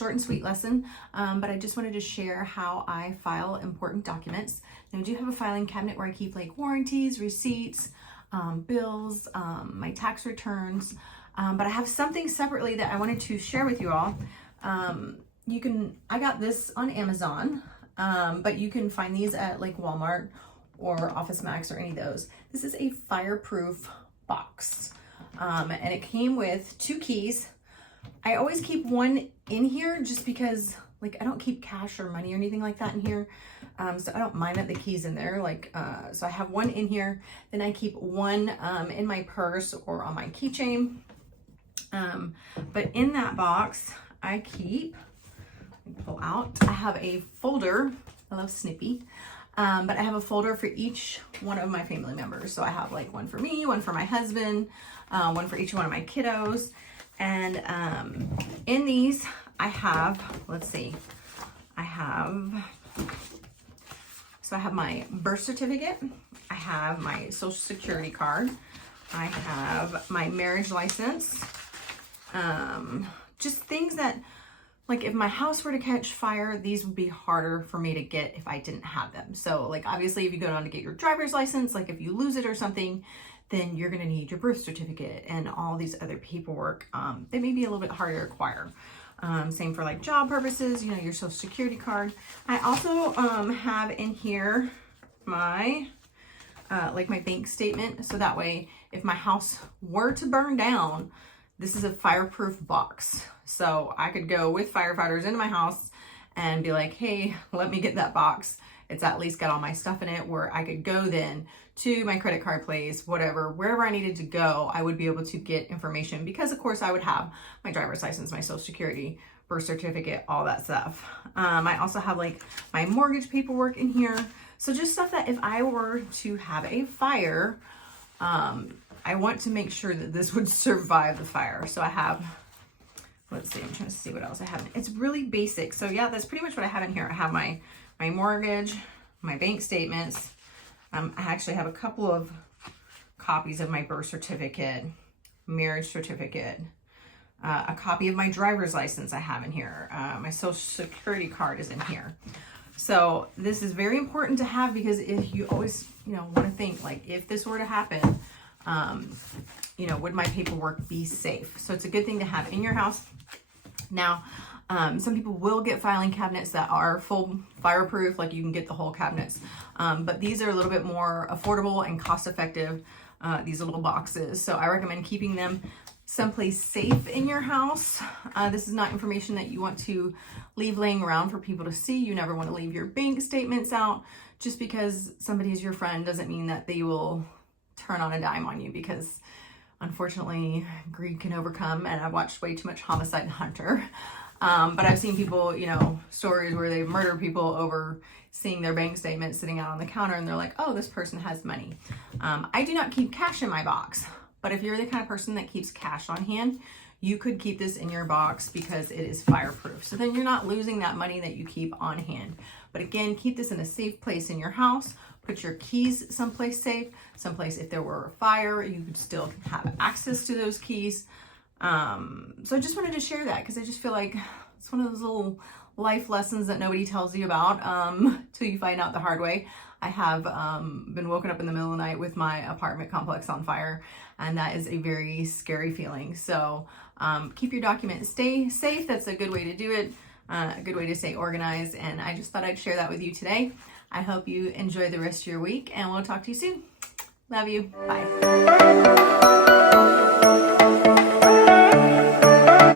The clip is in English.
short and sweet lesson, but I just wanted to share how I file important documents. Now, I do have a filing cabinet where I keep like warranties, receipts, bills, my tax returns, but I have something separately that I wanted to share with you all. I got this on Amazon, but you can find these at like Walmart or Office Max or any of those. This is a fireproof box, and it came with 2 keys. I always keep one in here just because like I don't keep cash or money or anything like that in here. So I don't mind that the key's in there. So I have one in here, then I keep one in my purse or on my keychain. But in that box, I keep, pull out, I have a folder. I love Snippy. But I have a folder for each one of my family members. So I have like one for me, one for my husband, one for each one of my kiddos. And in these, I have, let's see, I have my birth certificate, I have my social security card, I have my marriage license, just things that, like if my house were to catch fire, these would be harder for me to get if I didn't have them. So like obviously if you go down to get your driver's license, like if you lose it or something, then you're gonna need your birth certificate and all these other paperwork. They may be a little bit harder to acquire. Same for like job purposes, you know, your social security card. I also have in here my like my bank statement. So that way, if my house were to burn down, this is a fireproof box. So I could go with firefighters into my house and be like, hey, let me get that box. It's at least got all my stuff in it, where I could go then to my credit card place, whatever, wherever I needed to go, I would be able to get information, because of course I would have my driver's license, my social security, birth certificate, all that stuff. I also have like my mortgage paperwork in here. So just stuff that if I were to have a fire, I want to make sure that this would survive the fire. So I have, let's see, I'm trying to see what else I have. It's really basic. So yeah, that's pretty much what I have in here. I have my mortgage, my bank statements. I actually have a couple of copies of my birth certificate, marriage certificate, a copy of my driver's license I have in here. My social security card is in here. So this is very important to have, because if you always, you know, want to think like, if this were to happen, you know, would my paperwork be safe? So it's a good thing to have in your house. Now, some people will get filing cabinets that are full fireproof, like you can get the whole cabinets. But these are a little bit more affordable and cost effective, these little boxes. So I recommend keeping them someplace safe in your house. This is not information that you want to leave laying around for people to see. You never want to leave your bank statements out. Just because somebody is your friend doesn't mean that they will turn on a dime on you, because unfortunately greed can overcome, and I've watched way too much Homicide and Hunter. But I've seen people, you know, stories where they murder people over seeing their bank statement sitting out on the counter, and they're like, oh, this person has money. I do not keep cash in my box, but if you're the kind of person that keeps cash on hand, you could keep this in your box because it is fireproof. So then you're not losing that money that you keep on hand. But again, keep this in a safe place in your house. Put your keys someplace safe, someplace if there were a fire, you could still have access to those keys. So I just wanted to share that, because I just feel like it's one of those little life lessons that nobody tells you about till you find out the hard way. I have been woken up in the middle of the night with my apartment complex on fire, and that is a very scary feeling. So keep your documents, stay safe. That's a good way to do it, a good way to stay organized. And I just thought I'd share that with you today. I hope you enjoy the rest of your week, and we'll talk to you soon. Love you. Bye.